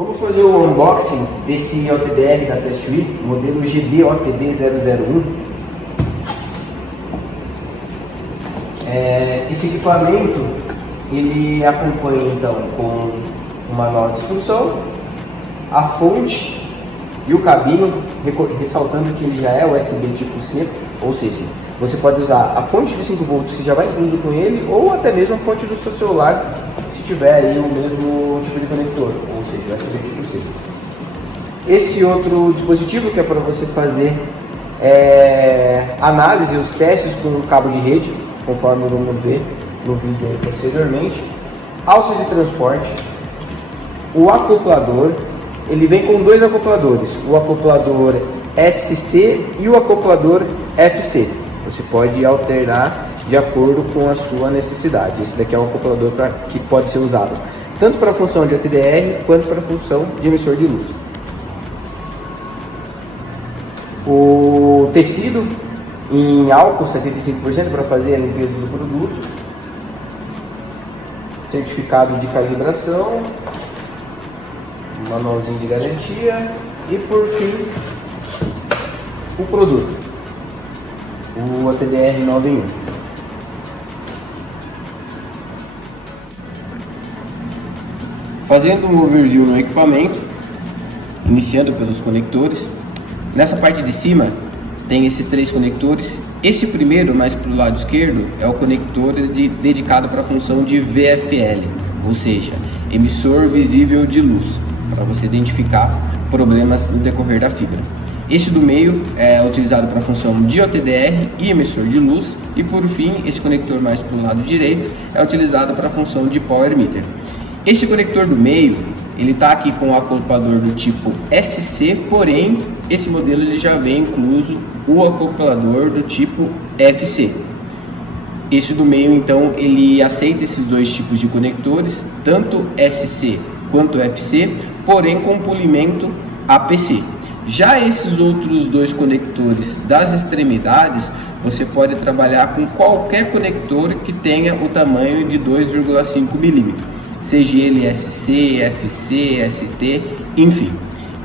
Vamos fazer o unboxing desse OTDR da Fastwheel, modelo GB-OTD001. Esse equipamento ele acompanha então com o manual de instrução, a fonte e o cabinho, ressaltando que ele já é USB tipo C, ou seja, você pode usar a fonte de 5 volts que já vai incluso com ele, ou até mesmo a fonte do seu celular, se tiver aí o mesmo tipo de conector, ou seja, USB tipo C. Esse outro dispositivo que é para você fazer análise, os testes com o cabo de rede, conforme vamos ver no vídeo aí posteriormente, alça de transporte, o acoplador. Ele vem com dois acopladores, o acoplador SC e o acoplador FC. Você pode alternar de acordo com a sua necessidade. Esse daqui é um acoplador que pode ser usado tanto para a função de OTDR quanto para a função de emissor de luz. O tecido em álcool 75% para fazer a limpeza do produto, certificado de calibração, manualzinho de garantia e por fim o produto, o OTDR 9 em 1. Fazendo um overview no equipamento, iniciando pelos conectores, nessa parte de cima tem esses 3 conectores. Esse primeiro, mais para o lado esquerdo, é o conector dedicado para a função de VFL, ou seja, emissor visível de luz, para você identificar problemas no decorrer da fibra. Este do meio é utilizado para a função de OTDR e emissor de luz, e por fim, esse conector mais para o lado direito é utilizado para a função de Power Meter. Este conector do meio, ele está aqui com o acoplador do tipo SC, porém esse modelo ele já vem incluso o acoplador do tipo FC. Esse do meio então ele aceita esses dois tipos de conectores, tanto SC quanto FC, porém com polimento APC. Já esses outros dois conectores das extremidades, você pode trabalhar com qualquer conector que tenha o tamanho de 2,5 mm, seja ele SC, FC, ST, enfim.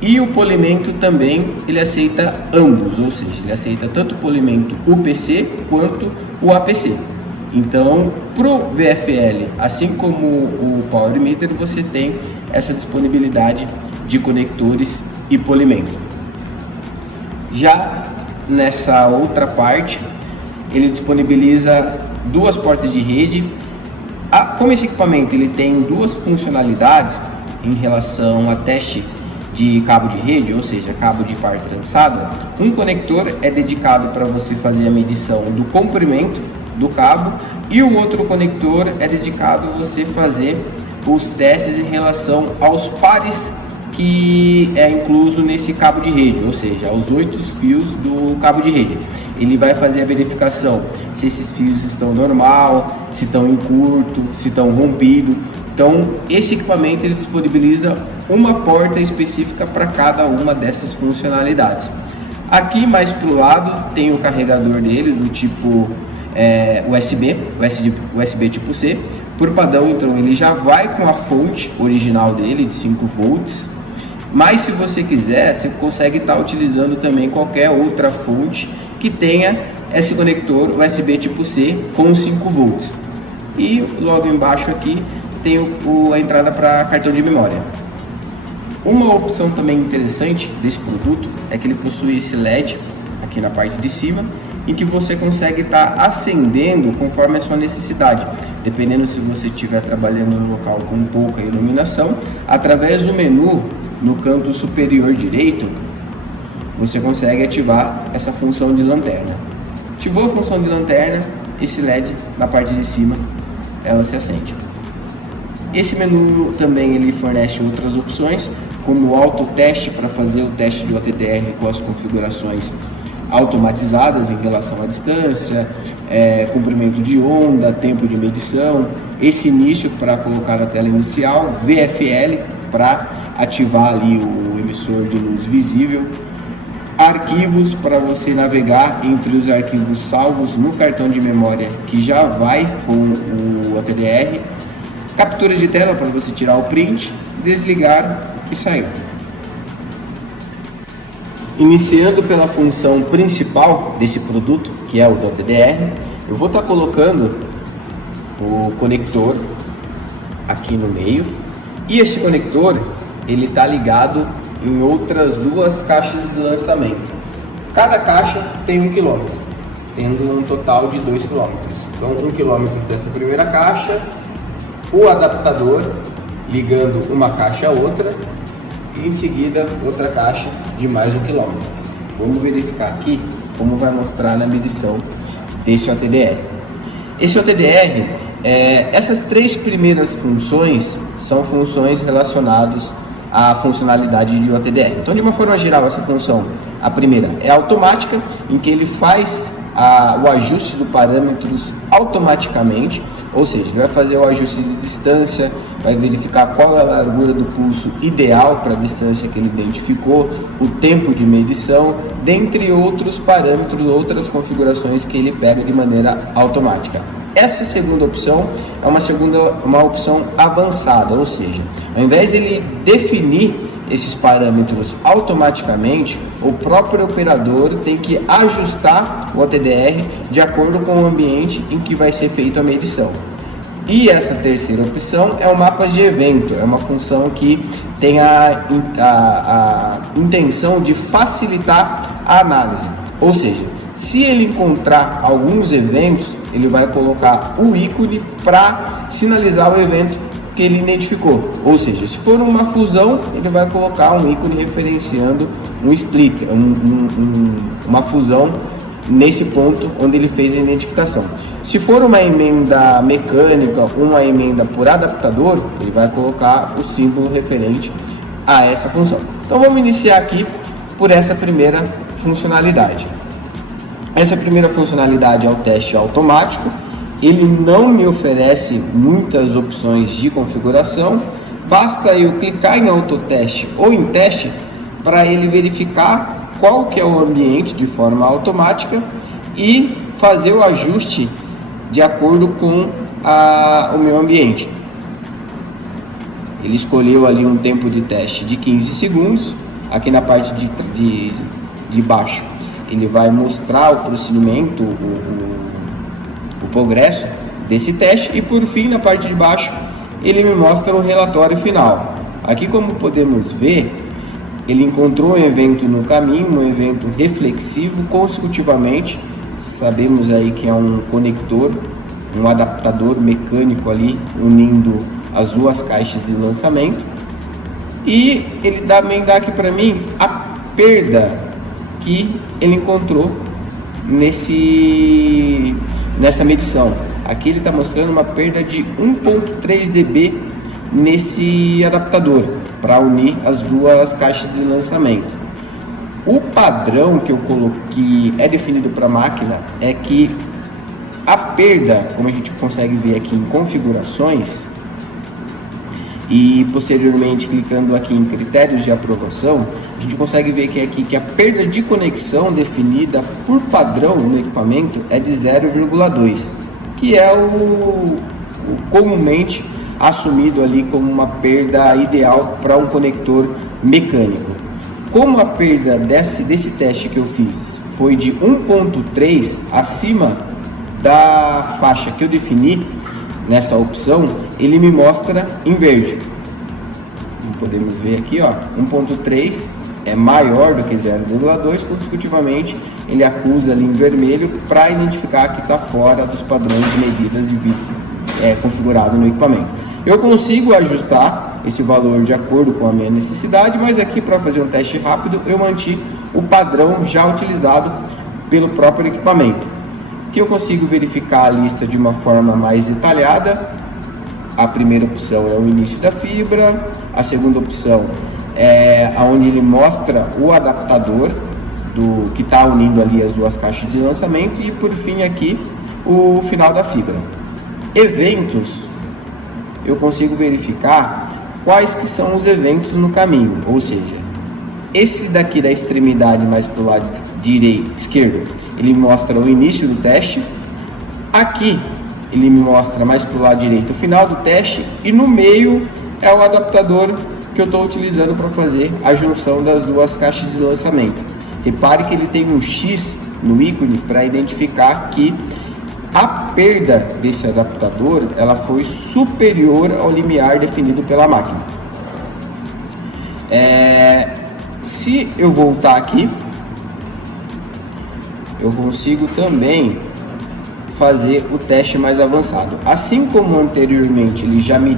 E o polimento também ele aceita ambos, ou seja, ele aceita tanto o polimento UPC quanto o APC. Então, para o VFL, assim como o Power Meter, você tem essa disponibilidade de conectores e polimento. Já nessa outra parte, ele disponibiliza 2 portas de rede. Como esse equipamento ele tem 2 funcionalidades em relação a teste de cabo de rede, ou seja, cabo de par trançado, um conector é dedicado para você fazer a medição do comprimento do cabo e o outro conector é dedicado a você fazer os testes em relação aos pares que é incluso nesse cabo de rede, ou seja, aos 8 fios do cabo de rede. Ele vai fazer a verificação se esses fios estão normal, se estão em curto, se estão rompidos. Então, esse equipamento ele disponibiliza uma porta específica para cada uma dessas funcionalidades. Aqui mais para o lado tem o carregador dele do tipo USB tipo C. Por padrão, então, ele já vai com a fonte original dele de 5 volts. Mas se você quiser, você consegue estar utilizando também qualquer outra fonte que tenha esse conector USB tipo C com 5 volts. E logo embaixo aqui tem a entrada para cartão de memória. Uma opção também interessante desse produto é que ele possui esse LED aqui na parte de cima, em que você consegue estar acendendo conforme a sua necessidade, dependendo se você estiver trabalhando no local com pouca iluminação. Através do menu no canto superior direito, você consegue ativar essa função de lanterna. Ativou a função de lanterna, esse LED na parte de cima ela se acende. Esse menu também ele fornece outras opções, como o autoteste para fazer o teste de OTDR com as configurações automatizadas em relação à distância, comprimento de onda, tempo de medição, esse início para colocar a tela inicial, VFL para ativar ali o emissor de luz visível, arquivos para você navegar entre os arquivos salvos no cartão de memória que já vai com o OTDR, captura de tela para você tirar o print desligar e sair. Iniciando pela função principal desse produto, que é o do OTDR, eu vou estar colocando o conector aqui no meio, e esse conector ele está ligado em outras duas caixas de lançamento. Cada caixa tem 1 km, tendo um total de 2 km. Então 1 km dessa primeira caixa, o adaptador ligando uma caixa a outra, e em seguida outra caixa de mais 1 km. Vamos verificar aqui como vai mostrar na medição desse OTDR. Esse OTDR, essas três primeiras funções são funções relacionadas à funcionalidade de OTDR. Então, de uma forma geral, essa função, a primeira é automática, em que ele faz o ajuste dos parâmetros automaticamente, ou seja, ele vai fazer o ajuste de distância, vai verificar qual é a largura do pulso ideal para a distância que ele identificou, o tempo de medição, dentre outros parâmetros, outras configurações que ele pega de maneira automática. Essa segunda opção é uma opção avançada, ou seja, ao invés de ele definir esses parâmetros automaticamente, o próprio operador tem que ajustar o OTDR de acordo com o ambiente em que vai ser feita a medição. E essa terceira opção é o mapa de evento, é uma função que tem a intenção de facilitar a análise, ou seja, se ele encontrar alguns eventos, ele vai colocar o ícone para sinalizar o evento que ele identificou. Ou seja, se for uma fusão, ele vai colocar um ícone referenciando um split, uma fusão nesse ponto onde ele fez a identificação. Se for uma emenda mecânica, uma emenda por adaptador, ele vai colocar o símbolo referente a essa função. Então vamos iniciar aqui por essa primeira funcionalidade. Essa primeira funcionalidade é o teste automático. Ele não me oferece muitas opções de configuração, basta eu clicar em autoteste ou em teste para ele verificar qual que é o ambiente de forma automática e fazer o ajuste de acordo com o meu ambiente. Ele escolheu ali um tempo de teste de 15 segundos, aqui na parte de baixo ele vai mostrar o procedimento, o progresso desse teste, e por fim na parte de baixo ele me mostra o relatório final. Aqui, como podemos ver, ele encontrou um evento no caminho, um evento reflexivo consecutivamente. Sabemos aí que é um conector, um adaptador mecânico ali unindo as duas caixas de lançamento, e ele também dá aqui para mim a perda que ele encontrou nessa medição. Aqui ele está mostrando uma perda de 1.3 dB nesse adaptador para unir as duas caixas de lançamento. O padrão que eu coloquei é definido para a máquina é que a perda, como a gente consegue ver aqui em configurações e posteriormente clicando aqui em critérios de aprovação, a gente consegue ver que aqui que a perda de conexão definida por padrão no equipamento é de 0,2, que é o comumente assumido ali como uma perda ideal para um conector mecânico. Como a perda desse teste que eu fiz foi de 1.3 acima da faixa que eu defini nessa opção, ele me mostra em verde. Como podemos ver aqui, ó, 1.3 é maior do que 0,2, consecutivamente ele acusa ali em vermelho para identificar que está fora dos padrões de medidas configurado no equipamento. Eu consigo ajustar esse valor de acordo com a minha necessidade, mas aqui para fazer um teste rápido eu mantive o padrão já utilizado pelo próprio equipamento. Aqui eu consigo verificar a lista de uma forma mais detalhada. A primeira opção é o início da fibra, a segunda opção é onde ele mostra o adaptador que está unindo ali as duas caixas de lançamento, e por fim aqui o final da fibra. Eventos, eu consigo verificar quais que são os eventos no caminho, ou seja, esse daqui da extremidade mais para o lado esquerdo, ele mostra o início do teste. Aqui ele me mostra mais para o lado direito o final do teste, e no meio é o adaptador que eu estou utilizando para fazer a junção das duas caixas de lançamento. Repare que ele tem um X no ícone para identificar que a perda desse adaptador ela foi superior ao limiar definido pela máquina. Se eu voltar aqui, eu consigo também fazer o teste mais avançado. Assim como anteriormente ele já me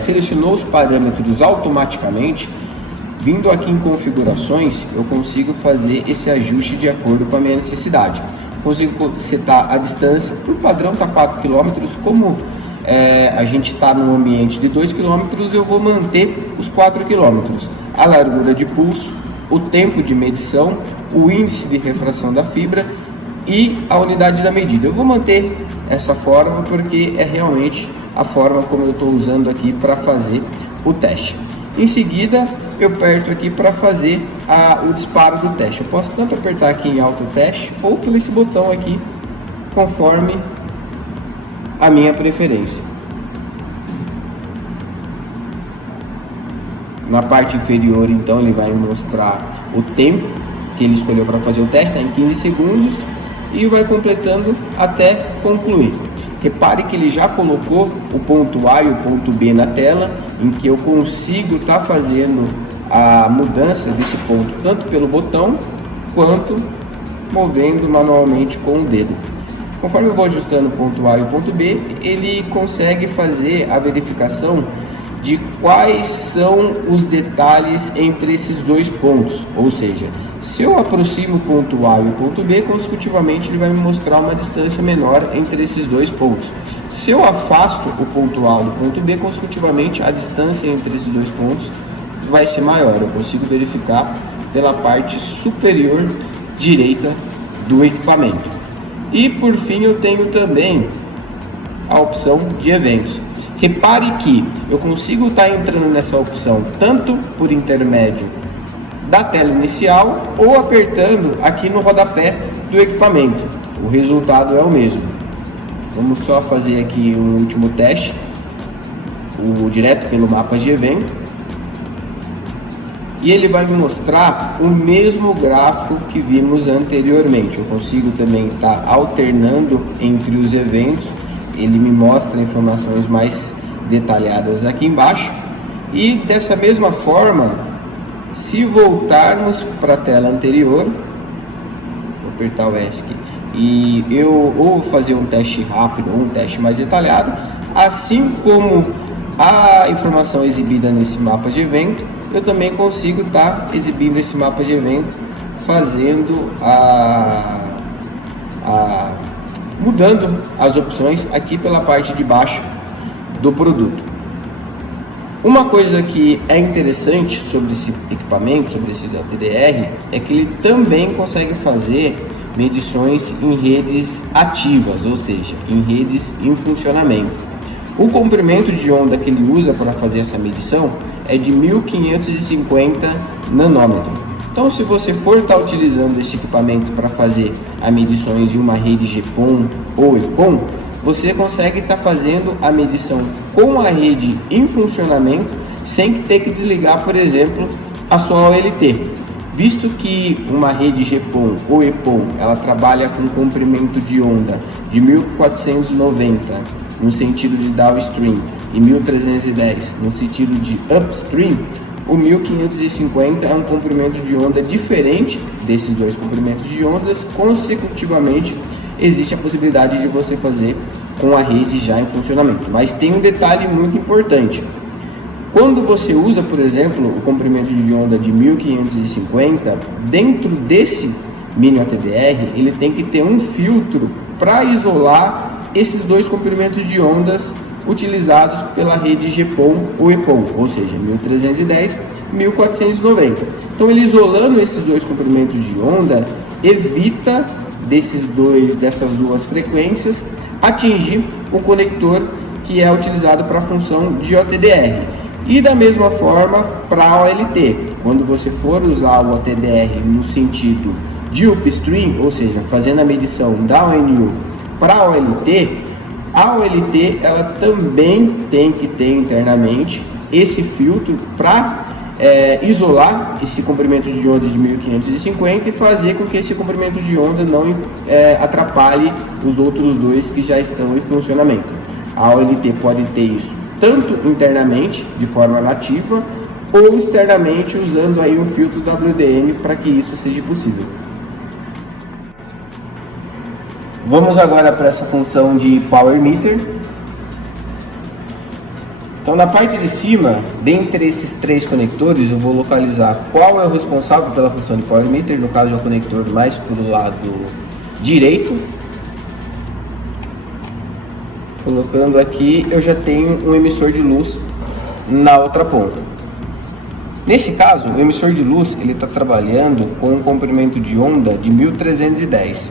selecionou os parâmetros automaticamente, vindo aqui em configurações, eu consigo fazer esse ajuste de acordo com a minha necessidade. Consigo setar a distância, por padrão está 4 km, como a gente está no ambiente de 2 km, eu vou manter os 4 km. A largura de pulso, o tempo de medição, o índice de refração da fibra e a unidade da medida. Eu vou manter essa forma porque é realmente a forma como eu estou usando aqui para fazer o teste. Em seguida, eu aperto aqui para fazer o disparo do teste. Eu posso tanto apertar aqui em auto teste ou por esse botão aqui, conforme a minha preferência. Na parte inferior, então, ele vai mostrar o tempo que ele escolheu para fazer o teste, está em 15 segundos, e vai completando até concluir. Repare que ele já colocou o ponto A e o ponto B na tela, em que eu consigo estar fazendo a mudança desse ponto tanto pelo botão quanto movendo manualmente com o dedo. Conforme eu vou ajustando o ponto A e o ponto B, ele consegue fazer a verificação de quais são os detalhes entre esses dois pontos, ou seja, se eu aproximo o ponto A e o ponto B, consecutivamente ele vai me mostrar uma distância menor entre esses dois pontos. Se eu afasto o ponto A do ponto B, consecutivamente a distância entre esses dois pontos vai ser maior. Eu consigo verificar pela parte superior direita do equipamento. E por fim eu tenho também a opção de eventos. Repare que eu consigo estar entrando nessa opção tanto por intermédio da tela inicial ou apertando aqui no rodapé do equipamento. O resultado é o mesmo. Vamos só fazer aqui um último teste, direto pelo mapa de evento, e ele vai me mostrar o mesmo gráfico que vimos anteriormente. Eu consigo também estar alternando entre os eventos. Ele me mostra informações mais detalhadas aqui embaixo, e dessa mesma forma, se voltarmos para a tela anterior, vou apertar o ESC e eu vou fazer um teste rápido ou um teste mais detalhado, assim como a informação exibida nesse mapa de evento, eu também consigo estar exibindo esse mapa de evento, fazendo mudando as opções aqui pela parte de baixo do produto. Uma coisa que é interessante sobre esse equipamento, sobre esse OTDR, é que ele também consegue fazer medições em redes ativas, ou seja, em redes em funcionamento. O comprimento de onda que ele usa para fazer essa medição é de 1550 nanômetros. Então, se você for estar utilizando esse equipamento para fazer as medições de uma rede GPON ou EPON, você consegue estar fazendo a medição com a rede em funcionamento sem ter que desligar, por exemplo, a sua OLT. Visto que uma rede GPON ou EPON ela trabalha com comprimento de onda de 1490 no sentido de downstream e 1310 no sentido de upstream, o 1550 é um comprimento de onda diferente desses dois comprimentos de ondas. Consecutivamente, existe a possibilidade de você fazer com a rede já em funcionamento. Mas tem um detalhe muito importante. Quando você usa, por exemplo, o comprimento de onda de 1550, dentro desse mini OTDR, ele tem que ter um filtro para isolar esses dois comprimentos de ondas utilizados pela rede GPON ou EPON, ou seja, 1310 e 1490. Então, ele isolando esses dois comprimentos de onda, evita dessas duas frequências atingir o conector que é utilizado para a função de OTDR. E da mesma forma para a OLT, quando você for usar o OTDR no sentido de upstream, ou seja, fazendo a medição da ONU para a OLT ela também tem que ter internamente esse filtro para isolar esse comprimento de onda de 1550 e fazer com que esse comprimento de onda não atrapalhe os outros dois que já estão em funcionamento. A OLT pode ter isso tanto internamente, de forma nativa, ou externamente, usando aí um filtro WDM para que isso seja possível. Vamos agora para essa função de Power Meter. Então, na parte de cima, dentre esses três conectores, eu vou localizar qual é o responsável pela função de Power Meter. No caso, é o conector mais para o lado direito. Colocando aqui, eu já tenho um emissor de luz na outra ponta. Nesse caso, o emissor de luz ele está trabalhando com um comprimento de onda de 1310.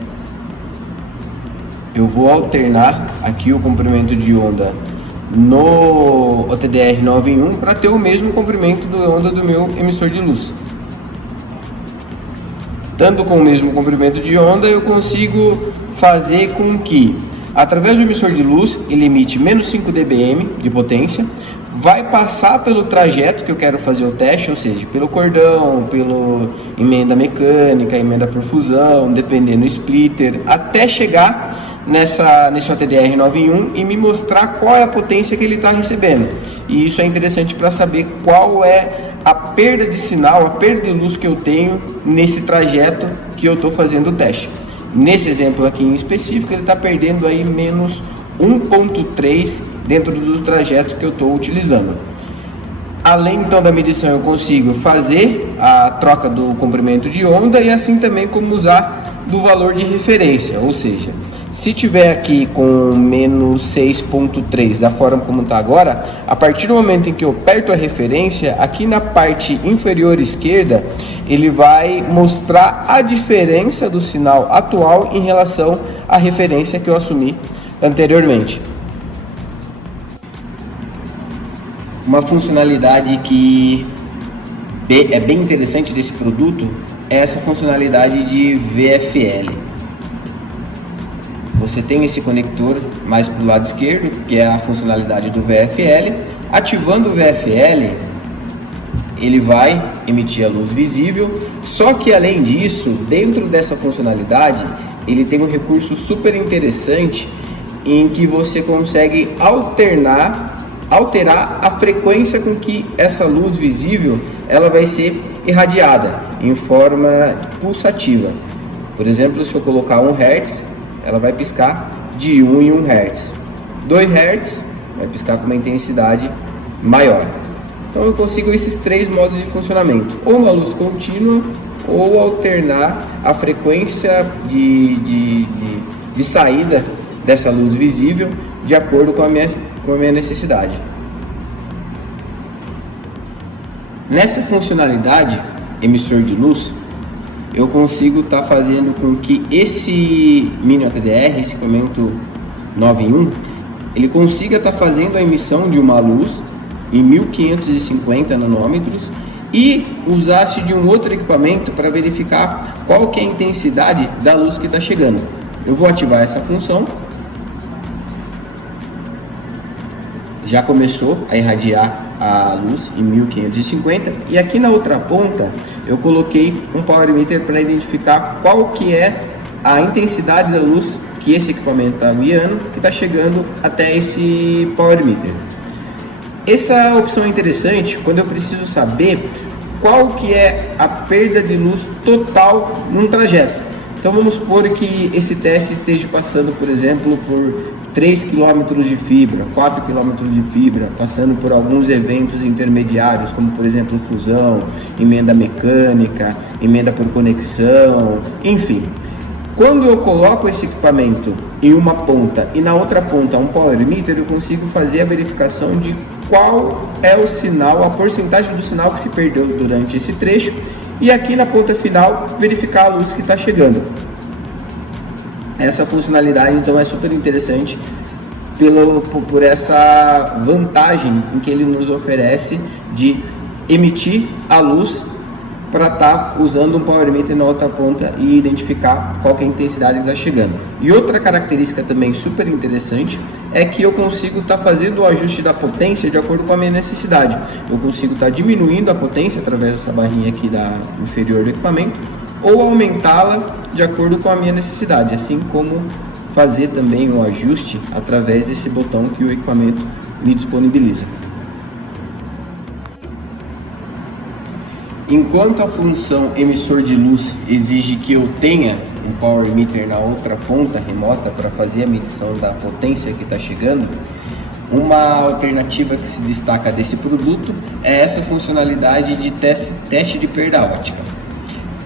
Eu vou alternar aqui o comprimento de onda no OTDR 9 em 1 para ter o mesmo comprimento de onda do meu emissor de luz. Estando com o mesmo comprimento de onda, eu consigo fazer com que, através do emissor de luz, ele emite menos 5 dBm de potência, vai passar pelo trajeto que eu quero fazer o teste, ou seja, pelo cordão, pela emenda mecânica, emenda por fusão, dependendo do splitter, até chegar nesse OTDR 9 em 1 e me mostrar qual é a potência que ele está recebendo. E isso é interessante para saber qual é a perda de sinal, a perda de luz que eu tenho nesse trajeto que eu estou fazendo o teste. Nesse exemplo aqui em específico, ele está perdendo aí menos 1.3 dentro do trajeto que eu estou utilizando. Além então da medição, eu consigo fazer a troca do comprimento de onda e assim também como usar do valor de referência, ou seja, se tiver aqui com menos 6.3 da forma como está agora, a partir do momento em que eu aperto a referência, aqui na parte inferior esquerda, ele vai mostrar a diferença do sinal atual em relação à referência que eu assumi anteriormente. Uma funcionalidade que é bem interessante desse produto é essa funcionalidade de VFL. Você tem esse conector mais para o lado esquerdo, que é a funcionalidade do VFL. Ativando o VFL, ele vai emitir a luz visível, só que além disso, dentro dessa funcionalidade, ele tem um recurso super interessante em que você consegue alterar a frequência com que essa luz visível ela vai ser irradiada em forma pulsativa. Por exemplo, se eu colocar 1 Hz, ela vai piscar de 1 em 1 Hz. 2 Hz vai piscar com uma intensidade maior. Então eu consigo esses três modos de funcionamento, ou uma luz contínua, ou alternar a frequência de saída dessa luz visível de acordo com a minha necessidade. Nessa funcionalidade, emissor de luz, eu consigo estar fazendo com que esse mini OTDR, esse equipamento 9 em 1, ele consiga estar fazendo a emissão de uma luz em 1550 nanômetros e usar-se de um outro equipamento para verificar qual que é a intensidade da luz que está chegando. Eu vou ativar essa função. Já começou a irradiar a luz em 1550 e aqui na outra ponta eu coloquei um power meter para identificar qual que é a intensidade da luz que esse equipamento está guiando, que está chegando até esse power meter. Essa opção é interessante quando eu preciso saber qual que é a perda de luz total num trajeto. Então vamos supor que esse teste esteja passando, por exemplo, por 3 km de fibra, 4 km de fibra, passando por alguns eventos intermediários, como por exemplo fusão, emenda mecânica, emenda por conexão, enfim. Quando eu coloco esse equipamento em uma ponta e na outra ponta um power meter, eu consigo fazer a verificação de qual é o sinal, a porcentagem do sinal que se perdeu durante esse trecho e aqui na ponta final verificar a luz que está chegando. Essa funcionalidade então é super interessante por essa vantagem em que ele nos oferece de emitir a luz para estar usando um power meter na outra ponta e identificar qual que é a intensidade que está chegando. E outra característica também super interessante é que eu consigo estar fazendo o ajuste da potência de acordo com a minha necessidade. Eu consigo estar diminuindo a potência através dessa barrinha aqui da inferior do equipamento ou aumentá-la de acordo com a minha necessidade, assim como fazer também o ajuste através desse botão que o equipamento me disponibiliza. Enquanto a função emissor de luz exige que eu tenha um power meter na outra ponta remota para fazer a medição da potência que está chegando, uma alternativa que se destaca desse produto é essa funcionalidade de teste de perda ótica.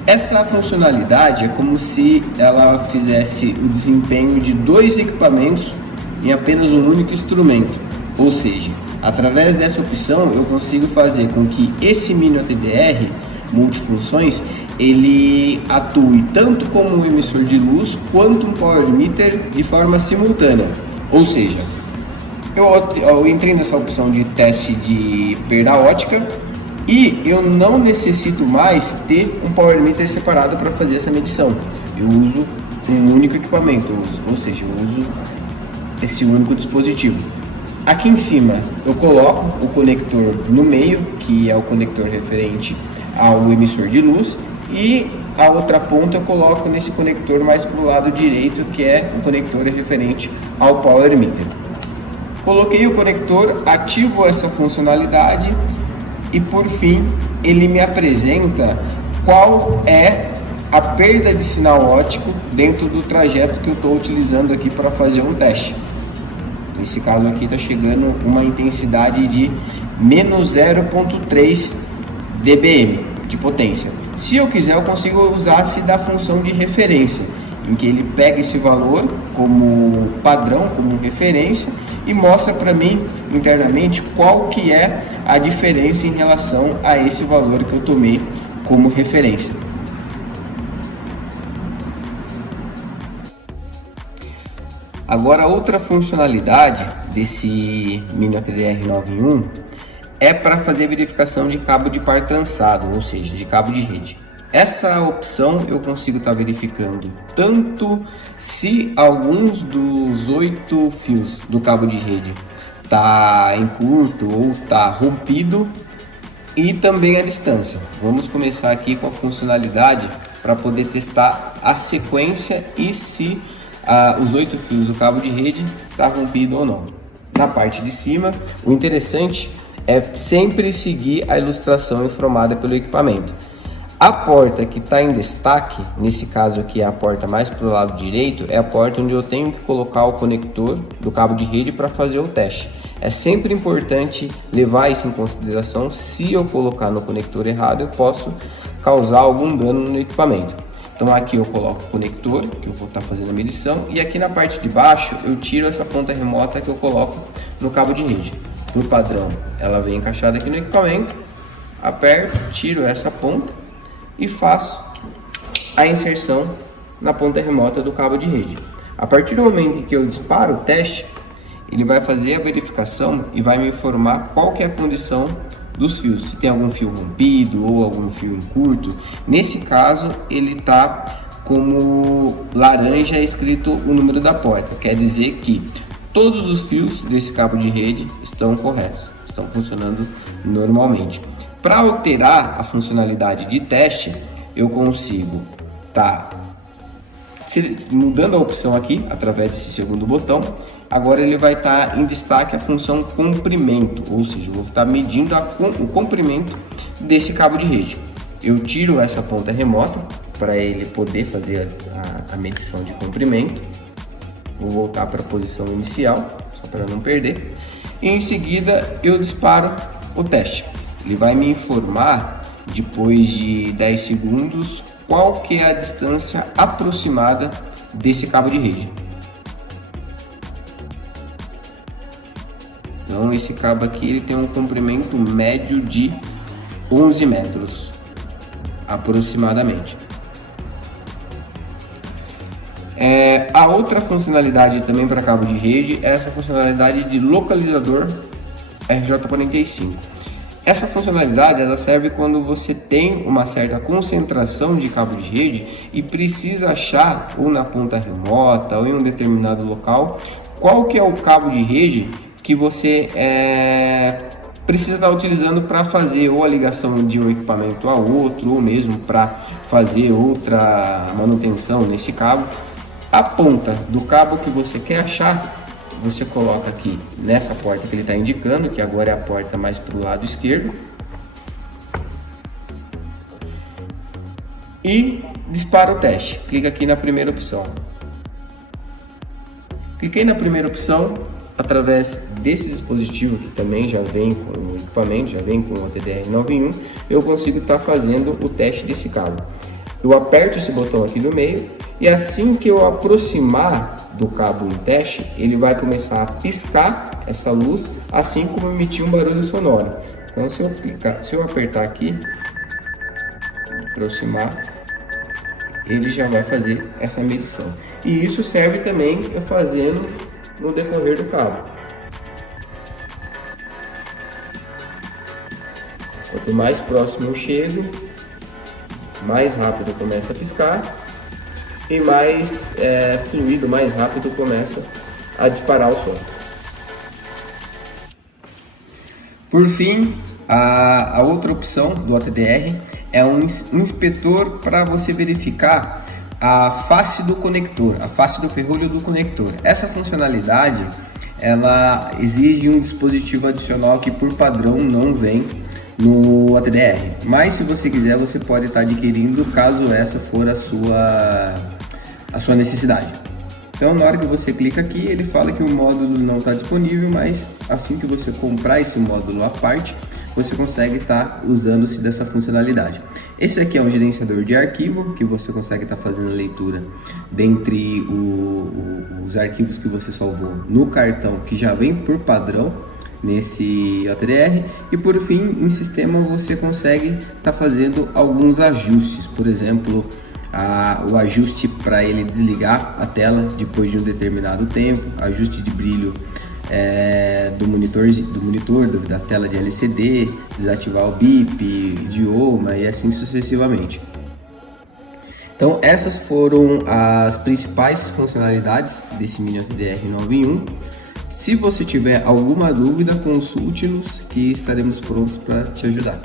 Essa funcionalidade é como se ela fizesse o desempenho de dois equipamentos em apenas um único instrumento, ou seja, através dessa opção eu consigo fazer com que esse mini OTDR multifunções ele atue tanto como um emissor de luz quanto um power meter de forma simultânea. Ou seja, eu entrei nessa opção de teste de perda ótica e eu não necessito mais ter um power meter separado para fazer essa medição. Eu uso um único equipamento, ou seja, eu uso esse único dispositivo. Aqui em cima eu coloco o conector no meio, que é o conector referente ao emissor de luz, e a outra ponta eu coloco nesse conector mais para o lado direito, que é o conector referente ao power meter. Coloquei o conector, ativo essa funcionalidade e por fim ele me apresenta qual é a perda de sinal óptico dentro do trajeto que eu estou utilizando aqui para fazer um teste. Nesse caso aqui está chegando uma intensidade de menos 0,3 dBm de potência. Se eu quiser, eu consigo usar-se da função de referência, em que ele pega esse valor como padrão, como referência, e mostra para mim internamente qual que é a diferença em relação a esse valor que eu tomei como referência. Agora, outra funcionalidade desse Mini OTDR 9 em 1 é para fazer verificação de cabo de par trançado, ou seja, de cabo de rede. Essa opção eu consigo estar verificando tanto se alguns dos 8 fios do cabo de rede está em curto ou está rompido, e também a distância. Vamos começar aqui com a funcionalidade para poder testar a sequência e se os 8 fios do cabo de rede está rompido ou não. Na parte de cima, o interessante é sempre seguir a ilustração informada pelo equipamento. A porta que está em destaque, nesse caso aqui é a porta mais para o lado direito, é a porta onde eu tenho que colocar o conector do cabo de rede para fazer o teste. É sempre importante levar isso em consideração. Se eu colocar no conector errado, eu posso causar algum dano no equipamento. Então aqui eu coloco o conector, que eu vou estar fazendo a medição, e aqui na parte de baixo eu tiro essa ponta remota que eu coloco no cabo de rede. No padrão, ela vem encaixada aqui no equipamento, aperto, tiro essa ponta e faço a inserção na ponta remota do cabo de rede. A partir do momento em que eu disparo o teste, ele vai fazer a verificação e vai me informar qual que é a condição dos fios, se tem algum fio rompido ou algum fio em curto. Nesse caso, ele está como laranja escrito o número da porta, quer dizer que todos os fios desse cabo de rede estão corretos, estão funcionando normalmente. Para alterar a funcionalidade de teste, eu consigo estar mudando a opção aqui através desse segundo botão. Agora ele vai estar em destaque a função comprimento, ou seja, eu vou estar medindo o comprimento desse cabo de rede. Eu tiro essa ponta remota para ele poder fazer a medição de comprimento. Vou voltar para a posição inicial, só para não perder. E em seguida eu disparo o teste. Ele vai me informar, depois de 10 segundos, qual que é a distância aproximada desse cabo de rede. Então esse cabo aqui ele tem um comprimento médio de 11 metros aproximadamente. A outra funcionalidade também para cabo de rede é essa funcionalidade de localizador RJ45. Essa funcionalidade ela serve quando você tem uma certa concentração de cabo de rede e precisa achar, ou na ponta remota ou em um determinado local, qual que é o cabo de rede que você precisa estar utilizando para fazer ou a ligação de um equipamento a outro, ou mesmo para fazer outra manutenção nesse cabo. A ponta do cabo que você quer achar, você coloca aqui nessa porta que ele está indicando, que agora é a porta mais para o lado esquerdo, e dispara o teste. Clica aqui na primeira opção. Cliquei na primeira opção. Através desse dispositivo que também já vem com o equipamento, já vem com o TDR91, eu consigo estar fazendo o teste desse cabo. Eu aperto esse botão aqui no meio e assim que eu aproximar do cabo em teste, ele vai começar a piscar essa luz, assim como emitir um barulho sonoro. Então se eu apertar aqui, aproximar, ele já vai fazer essa medição. E isso serve também eu fazendo no decorrer do cabo. Quanto mais próximo eu chego, mais rápido começa a piscar e mais fluido, mais rápido começa a disparar o som. Por fim, a outra opção do OTDR é um inspetor para você verificar a face do conector, a face do ferrolho do conector. Essa funcionalidade ela exige um dispositivo adicional que por padrão não vem no OTDR, mas se você quiser você pode estar adquirindo caso essa for a sua necessidade. Então na hora que você clica aqui ele fala que o módulo não está disponível, mas assim que você comprar esse módulo à parte você consegue estar usando-se dessa funcionalidade. Esse aqui é um gerenciador de arquivo que você consegue estar fazendo a leitura dentre os arquivos que você salvou no cartão que já vem por padrão nesse OTDR, e por fim em sistema você consegue estar fazendo alguns ajustes, por exemplo o ajuste para ele desligar a tela depois de um determinado tempo, ajuste de brilho do monitor da tela de LCD, desativar o bip, idioma e assim sucessivamente. Então essas foram as principais funcionalidades desse Mini OTDR 9 em 1. Se você tiver alguma dúvida, consulte-nos que estaremos prontos para te ajudar.